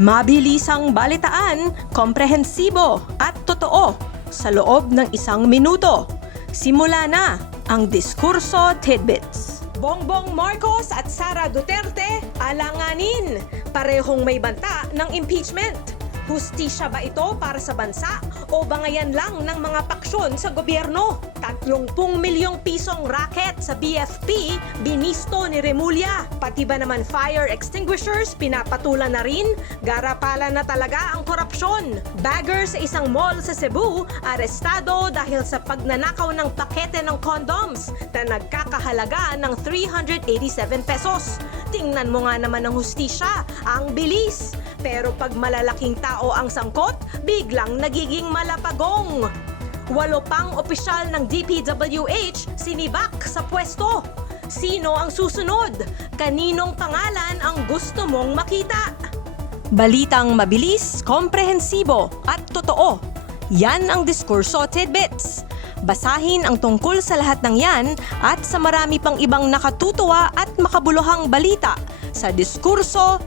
Mabilisang balitaan, komprehensibo at totoo sa loob ng 1 minuto. Simula na ang Diskurso Tidbits. Bongbong Marcos at Sara Duterte alanganin, parehong may banta ng impeachment. Hustisya ba ito para sa bansa o bangayan lang ng mga paksyon sa gobyerno? 30 milyong pisong racket sa BFP binisto ni Remulla. Pati ba naman fire extinguishers pinapatulan na rin? Garapala na talaga ang korupsyon. Bagger sa isang mall sa Cebu arestado dahil sa pagnanakaw ng pakete ng condoms na nagkakahalaga ng 387 pesos. Tingnan mo nga naman ang hustisya, ang bilis. Pero pag malalaking tao ang sangkot, biglang nagiging malapagong. 8 pang opisyal ng DPWH sinibak sa pwesto. Sino ang susunod? Kaninong pangalan ang gusto mong makita? Balitang mabilis, komprehensibo at totoo. Yan ang Diskurso Tidbits. Basahin ang tungkol sa lahat ng yan at sa marami pang ibang nakatutuwa at makabuluhang balita sa diskurso.ph.